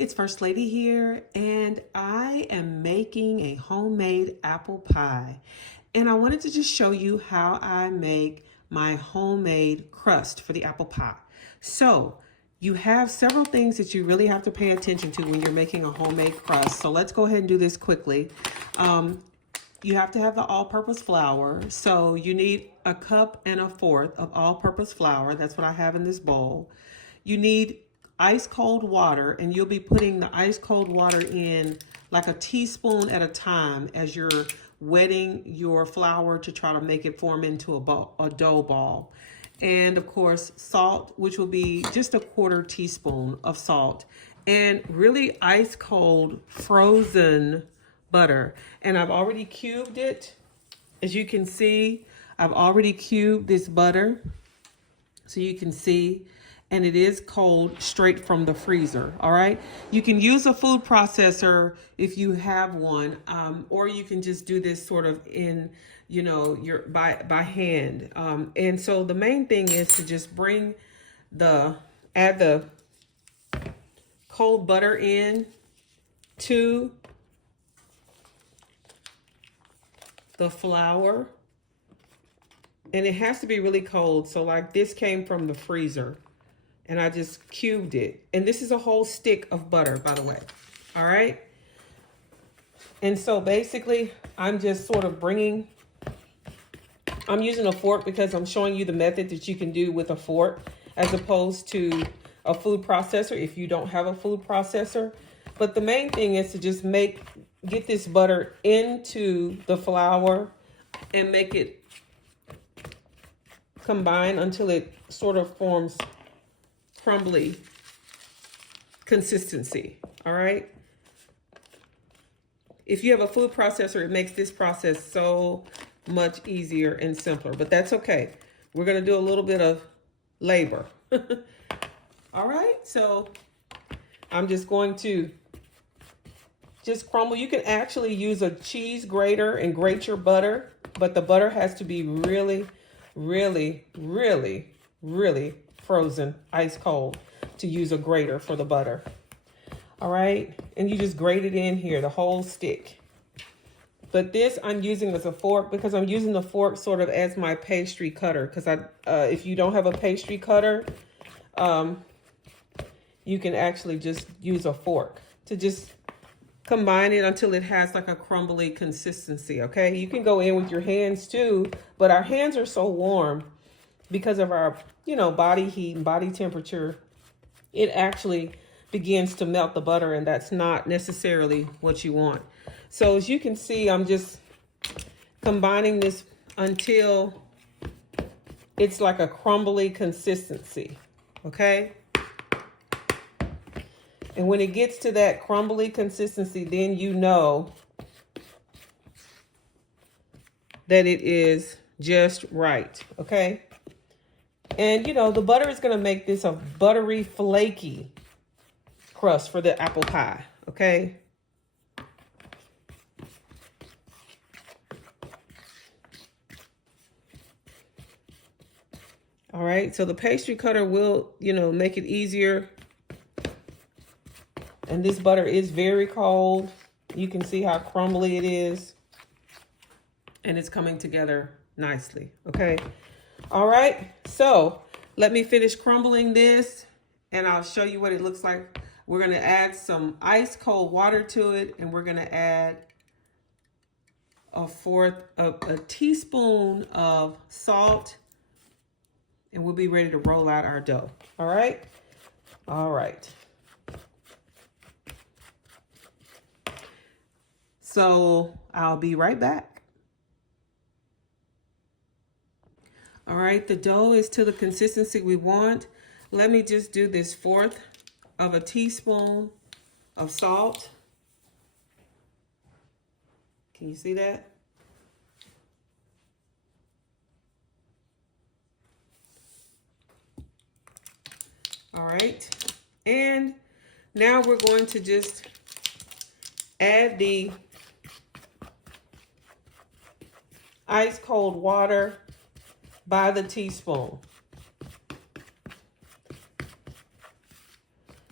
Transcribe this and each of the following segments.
It's First Lady here, and I am making a homemade apple pie. And I wanted to just show you how I make my homemade crust for the apple pie. So, you have several things that you really have to pay attention to when you're making a homemade crust. So let's go ahead and do this quickly. You have to have the all-purpose flour. So you need 1.25 cups of all-purpose flour. That's what I have in this bowl. You need ice cold water, and you'll be putting the ice cold water in like a teaspoon at a time as you're wetting your flour to try to make it form into a dough ball. And of course, salt, which will be just 1/4 teaspoon of salt, and really ice cold frozen butter. And I've already cubed it. As you can see, I've already cubed this butter. So you can see, and it is cold straight from the freezer. All right. You can use a food processor if you have one, or you can just do this sort of in, your by hand. And so the main thing is to just add the cold butter in to the flour, and it has to be really cold. So like this came from the freezer, and I just cubed it. And this is a whole stick of butter, by the way. All right. And so basically, I'm just sort of I'm using a fork because I'm showing you the method that you can do with a fork as opposed to a food processor if you don't have a food processor. But the main thing is to just get this butter into the flour and make it combine until it sort of forms crumbly consistency. All right. If you have a food processor, it makes this process so much easier and simpler, but that's okay. We're going to do a little bit of labor. All right. So I'm just going to crumble. You can actually use a cheese grater and grate your butter, but the butter has to be really, really, really, really frozen, ice cold, to use a grater for the butter. All right. And you just grate it in here, the whole stick. But this I'm using as a fork because I'm using the fork sort of as my pastry cutter. Because if you don't have a pastry cutter, you can actually just use a fork to just combine it until it has like a crumbly consistency. Okay, you can go in with your hands too, but our hands are so warm because of our body heat and body temperature. It actually begins to melt the butter, and that's not necessarily what you want. So as you can see, I'm just combining this until it's like a crumbly consistency. Okay. And when it gets to that crumbly consistency, then you know that it is just right. Okay. And the butter is going to make this a buttery, flaky crust for the apple pie. Okay. All right. So the pastry cutter will, make it easier. And this butter is very cold. You can see how crumbly it is. And it's coming together nicely. Okay. All right. So let me finish crumbling this, and I'll show you what it looks like. We're going to add some ice cold water to it, and we're going to add 1/4 teaspoon of salt, and we'll be ready to roll out our dough. All right. All right. So I'll be right back. All right, the dough is to the consistency we want. Let me just do this 1/4 teaspoon of salt. Can you see that? All right, and now we're going to just add the ice cold water by the teaspoon,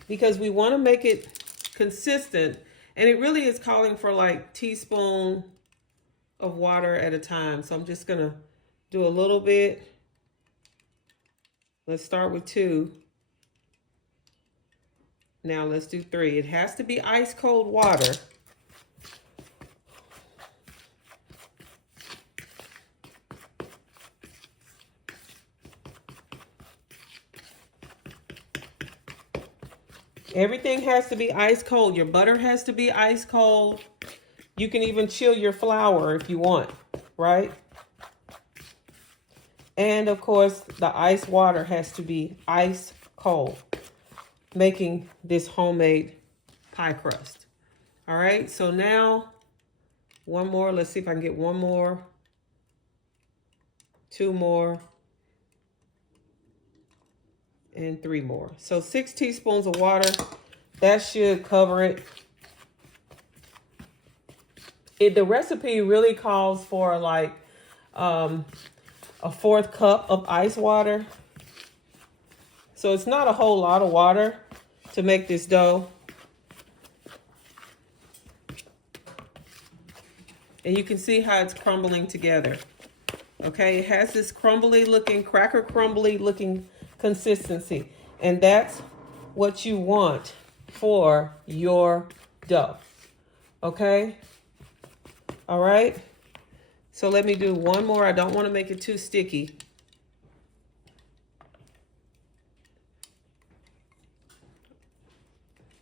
because we want to make it consistent, and it really is calling for like teaspoon of water at a time. So I'm just gonna do a little bit. Let's start with 2. Now let's do 3. It has to be ice cold water. Everything has to be ice cold. Your butter has to be ice cold. You can even chill your flour if you want, right? And of course, the ice water has to be ice cold, making this homemade pie crust. All right, so now one more. Let's see if I can get one more, 2 more, and 3 more. So 6 teaspoons of water, that should cover it. The recipe really calls for like a 1/4 cup of ice water. So it's not a whole lot of water to make this dough. And you can see how it's crumbling together. Okay, it has this crumbly looking, cracker crumbly looking consistency. And that's what you want for your dough. Okay? All right? So let me do one more. I don't want to make it too sticky.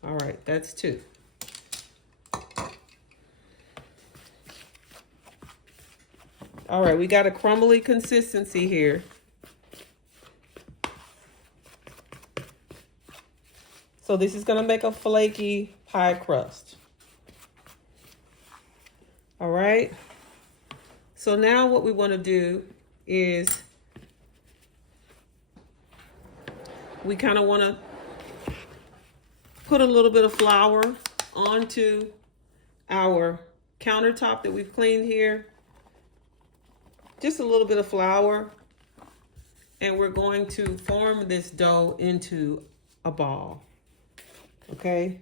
All right, that's 2. All right, we got a crumbly consistency here. So this is going to make a flaky pie crust. All right. So now what we want to do is we kind of want to put a little bit of flour onto our countertop that we've cleaned here. Just a little bit of flour. And we're going to form this dough into a ball. Okay?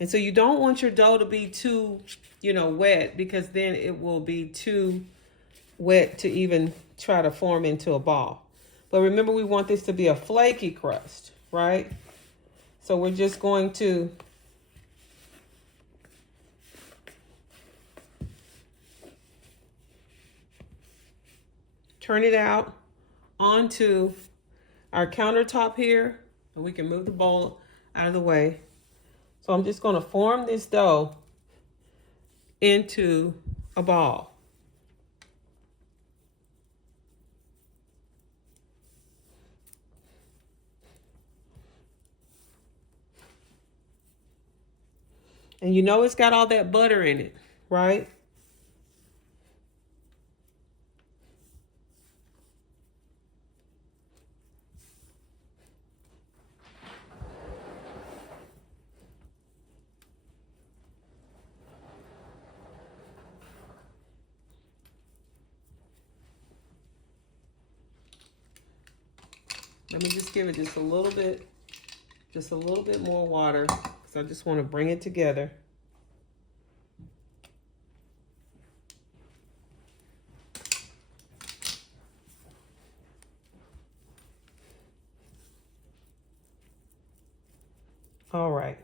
And so you don't want your dough to be too, wet, because then it will be too wet to even try to form into a ball. But remember, we want this to be a flaky crust, right? So we're just going to turn it out onto our countertop here, and we can move the bowl out of the way. So I'm just going to form this dough into a ball. And it's got all that butter in it, right? Let me just give it just a little bit more water, because I just want to bring it together. All right.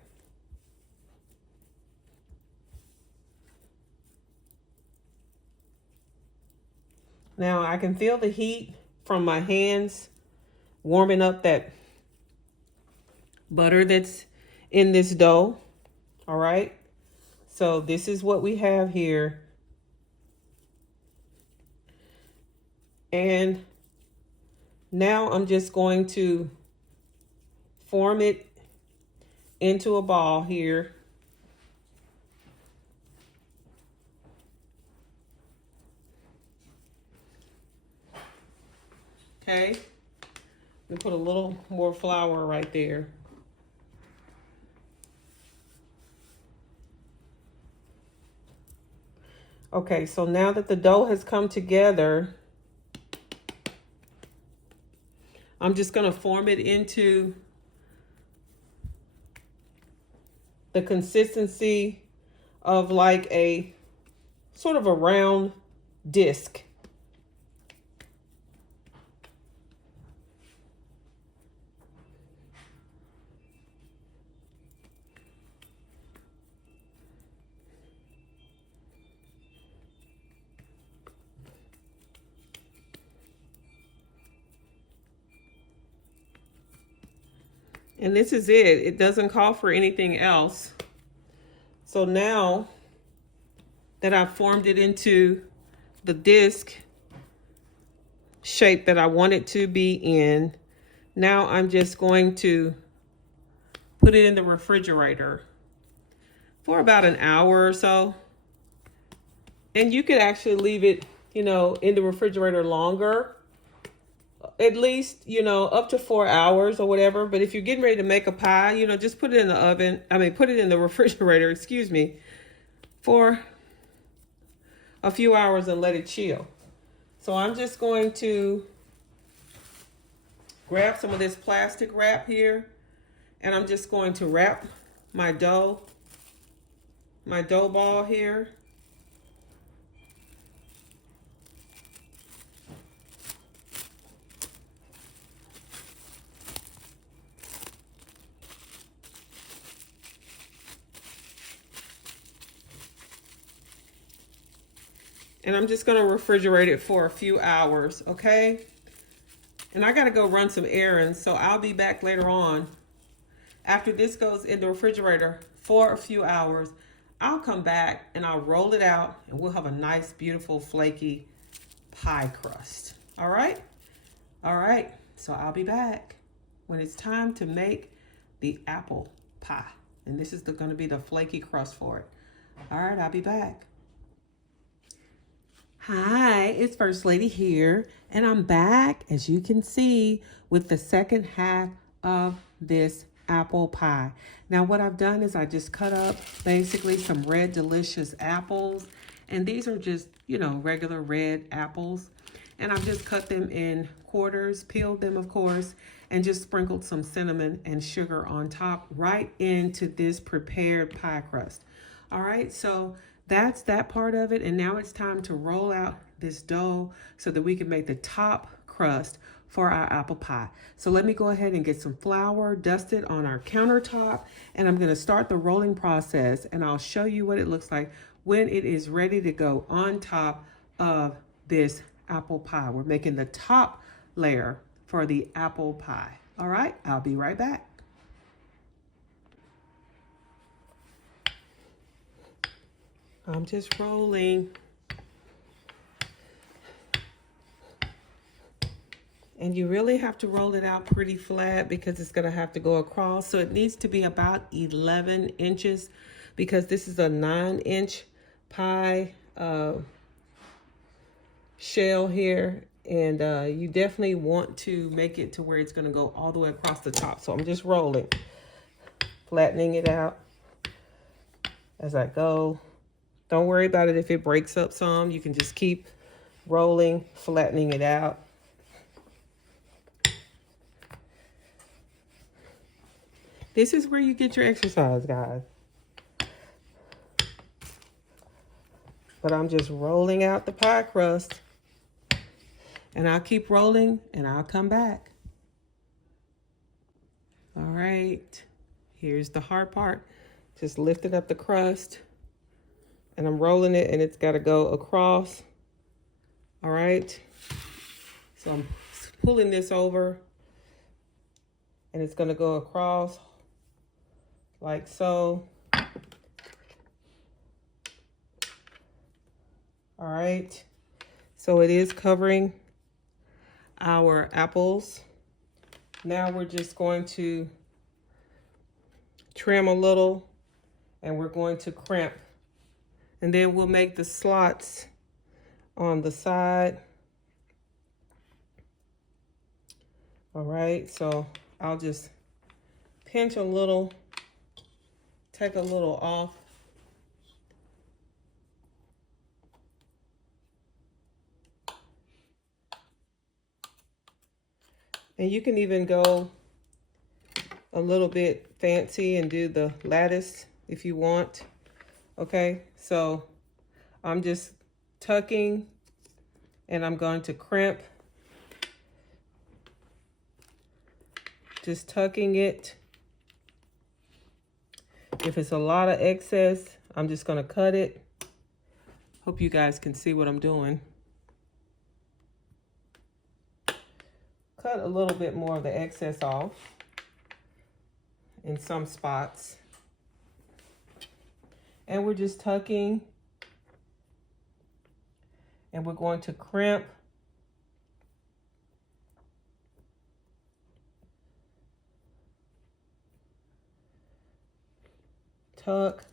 Now I can feel the heat from my hands warming up that butter that's in this dough. All right. So this is what we have here. And now I'm just going to form it into a ball here. Okay. We put a little more flour right there. Okay, so now that the dough has come together, I'm just going to form it into the consistency of like a sort of a round disc. And this is it. It doesn't call for anything else. So now that I've formed it into the disc shape that I want it to be in, now I'm just going to put it in the refrigerator for about an hour or so. And you could actually leave it, in the refrigerator longer, at least, up to 4 hours or whatever. But if you're getting ready to make a pie, just put it in the oven. Put it in the refrigerator, excuse me, for a few hours and let it chill. So I'm just going to grab some of this plastic wrap here, and I'm just going to wrap my dough ball here. And I'm just going to refrigerate it for a few hours, okay? And I got to go run some errands, so I'll be back later on. After this goes in the refrigerator for a few hours, I'll come back and I'll roll it out, and we'll have a nice, beautiful, flaky pie crust. All right? All right. So I'll be back when it's time to make the apple pie. And this is going to be the flaky crust for it. All right, I'll be back. Hi, it's First Lady here, and I'm back, as you can see, with the second half of this apple pie. Now, what I've done is I just cut up basically some red delicious apples, and these are just, regular red apples, and I've just cut them in quarters, peeled them, of course, and just sprinkled some cinnamon and sugar on top right into this prepared pie crust. All right, so that's that part of it. And now it's time to roll out this dough so that we can make the top crust for our apple pie. So let me go ahead and get some flour, dust it on our countertop, and I'm going to start the rolling process, and I'll show you what it looks like when it is ready to go on top of this apple pie. We're making the top layer for the apple pie. All right, I'll be right back. I'm just rolling. And you really have to roll it out pretty flat because it's going to have to go across. So it needs to be about 11 inches because this is a 9-inch pie shell here. And you definitely want to make it to where it's going to go all the way across the top. So I'm just rolling, flattening it out as I go. Don't worry about it if it breaks up some. You can just keep rolling, flattening it out. This is where you get your exercise, guys. But I'm just rolling out the pie crust. And I'll keep rolling and I'll come back. All right. Here's the hard part. Just lifting up the crust. And I'm rolling it, and it's got to go across. All right. So I'm pulling this over, and it's going to go across like so. All right. So it is covering our apples. Now we're just going to trim a little, and we're going to crimp. And then we'll make the slots on the side. All right, so I'll just pinch a little, take a little off. And you can even go a little bit fancy and do the lattice if you want. Okay, so I'm just tucking and I'm going to crimp. Just tucking it. If it's a lot of excess, I'm just going to cut it. Hope you guys can see what I'm doing. Cut a little bit more of the excess off in some spots. And we're just tucking. And we're going to crimp. Tuck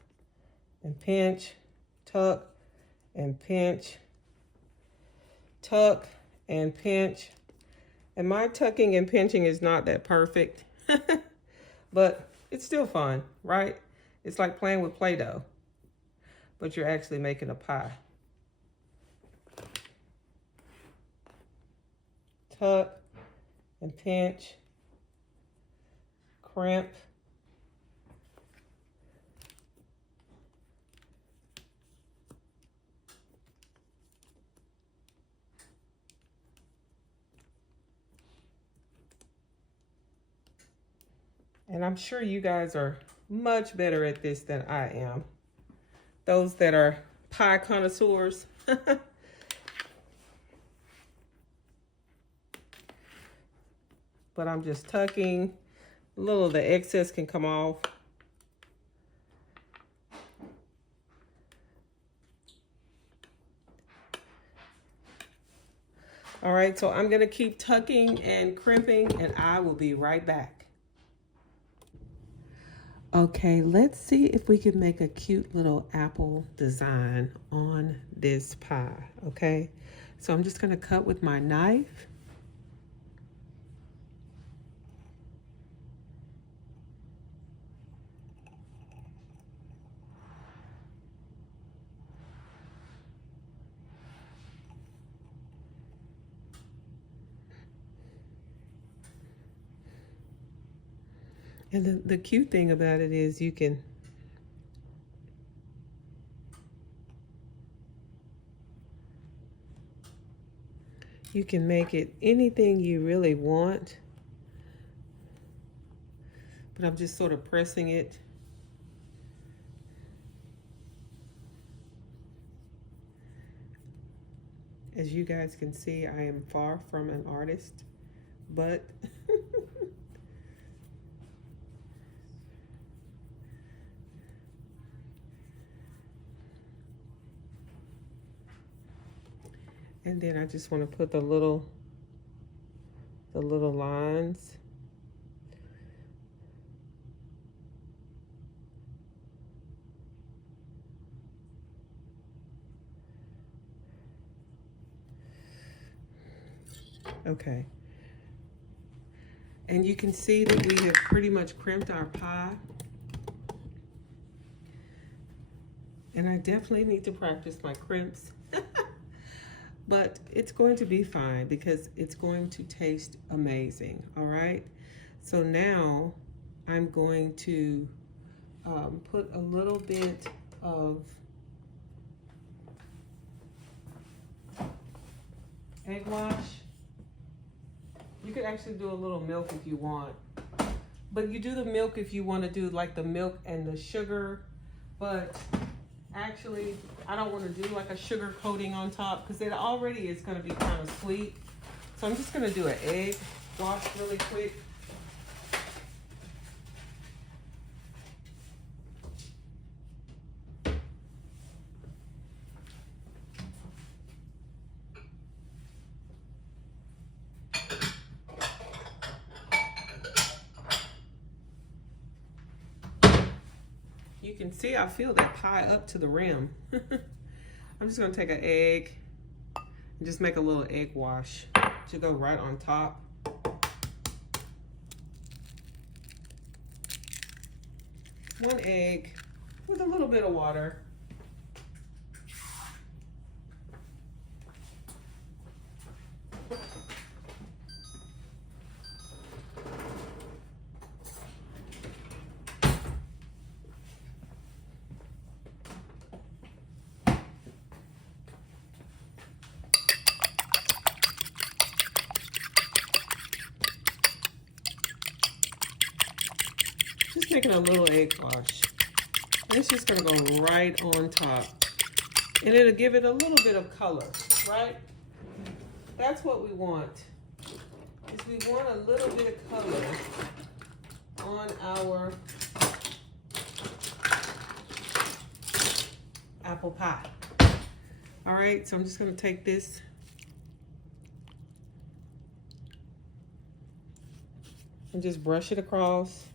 and pinch, tuck and pinch, tuck and pinch. And my tucking and pinching is not that perfect, but it's still fun, right? It's like playing with Play-Doh, but you're actually making a pie. Tuck and pinch, crimp. And I'm sure you guys are much better at this than I am. Those that are pie connoisseurs. But I'm just tucking. A little of the excess can come off. All right, so I'm gonna keep tucking and crimping and I will be right back. Okay, let's see if we can make a cute little apple design on this pie, okay? So I'm just gonna cut with my knife. And the cute thing about it is you can make it anything you really want. But I'm just sort of pressing it. As you guys can see, I am far from an artist, but and then I just want to put the little lines. Okay. And you can see that we have pretty much crimped our pie. And I definitely need to practice my crimps. But it's going to be fine because it's going to taste amazing, all right? So now I'm going to put a little bit of egg wash. You could actually do a little milk if you want. But you do the milk if you want to do like the milk and the sugar. But actually, I don't want to do like a sugar coating on top because it already is going to be kind of sweet. So I'm just going to do an egg wash really quick. You can see I fill that pie up to the rim. I'm just gonna take an egg and just make a little egg wash to go right on top. One egg with a little bit of water. Just making a little egg wash. And it's just gonna go right on top. And it'll give it a little bit of color, right? That's what we want. Is we want a little bit of color on our apple pie. All right, so I'm just gonna take this and just brush it across.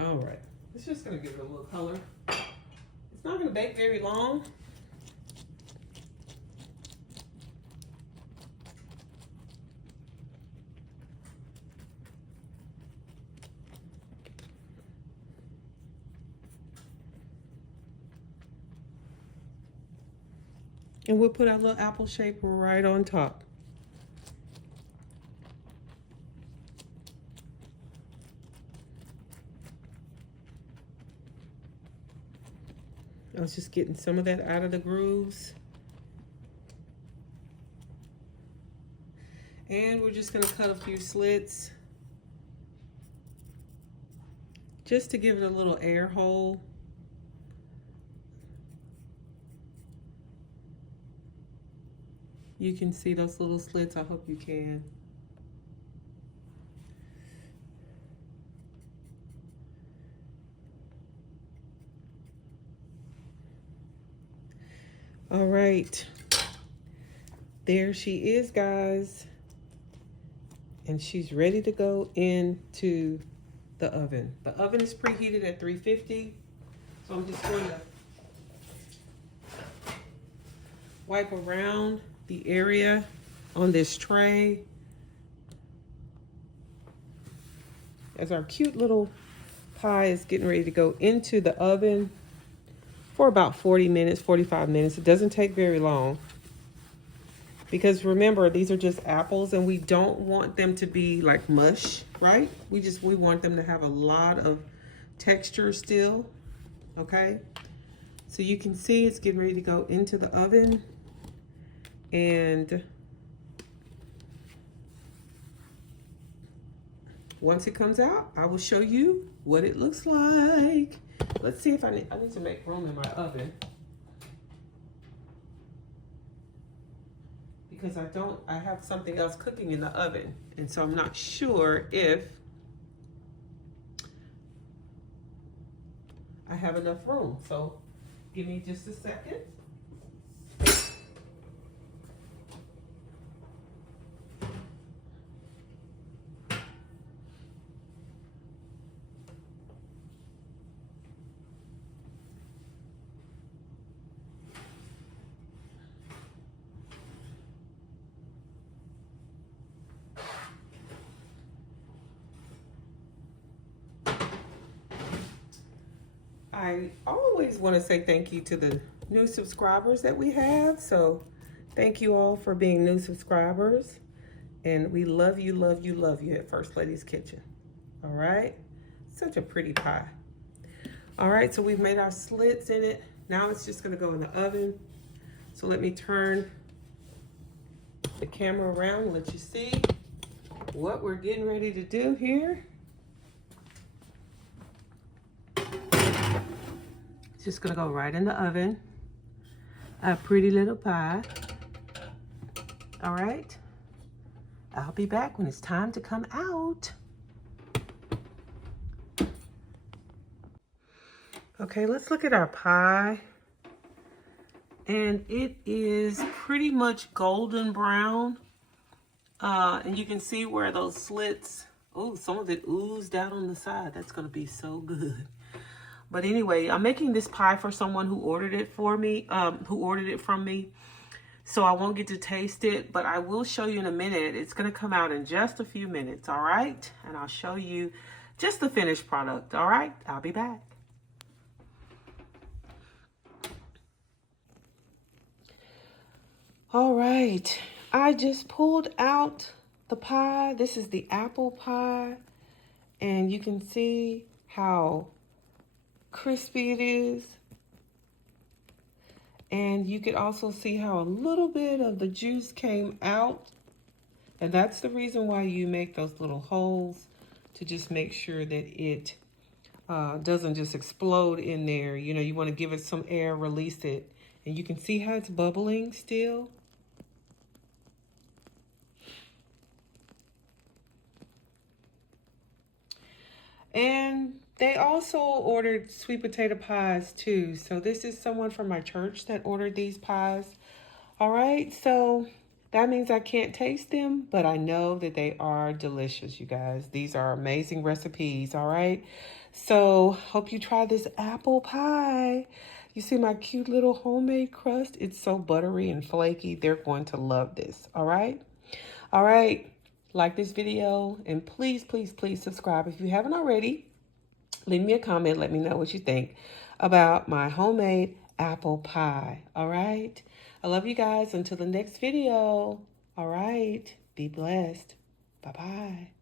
All right, it's just gonna give it a little color. It's not gonna bake very long. And we'll put our little apple shape right on top. I was just getting some of that out of the grooves. And we're just gonna cut a few slits just to give it a little air hole. You can see those little slits, I hope you can. All right, there she is, guys. And she's ready to go into the oven. The oven is preheated at 350. So I'm just going to wipe around the area on this tray as our cute little pie is getting ready to go into the oven for about 40 minutes, 45 minutes. It doesn't take very long because remember, these are just apples and we don't want them to be like mush, right? We want them to have a lot of texture still, okay? So you can see it's getting ready to go into the oven. And once it comes out, I will show you what it looks like. Let's see if I need to make room in my oven. Because I have something else cooking in the oven. And so I'm not sure if I have enough room. So give me just a second. I always want to say thank you to the new subscribers that we have. So thank you all for being new subscribers. And we love you, love you, love you at First Lady's Kitchen. All right. Such a pretty pie. All right. So we've made our slits in it. Now it's just going to go in the oven. So let me turn the camera around and let you see what we're getting ready to do here. Just gonna go right in the oven. A pretty little pie. All right. I'll be back when it's time to come out. Okay, let's look at our pie. And it is pretty much golden brown. And you can see where those slits, oh, some of it oozed out on the side. That's gonna be so good. But anyway, I'm making this pie for someone who ordered it from me. So I won't get to taste it, but I will show you in a minute. It's gonna come out in just a few minutes, all right? And I'll show you just the finished product, all right? I'll be back. All right, I just pulled out the pie. This is the apple pie. And you can see how crispy it is. And you could also see how a little bit of the juice came out. And that's the reason why you make those little holes, to just make sure that it doesn't just explode in there. You know, you want to give it some air, release it. And you can see how it's bubbling still. And they also ordered sweet potato pies too. So this is someone from my church that ordered these pies. All right, so that means I can't taste them, but I know that they are delicious, you guys. These are amazing recipes, all right? So hope you try this apple pie. You see my cute little homemade crust? It's so buttery and flaky. They're going to love this, all right? All right, like this video, and please, please, please subscribe if you haven't already. Leave me a comment. Let me know what you think about my homemade apple pie. All right. I love you guys. Until the next video. All right. Be blessed. Bye-bye.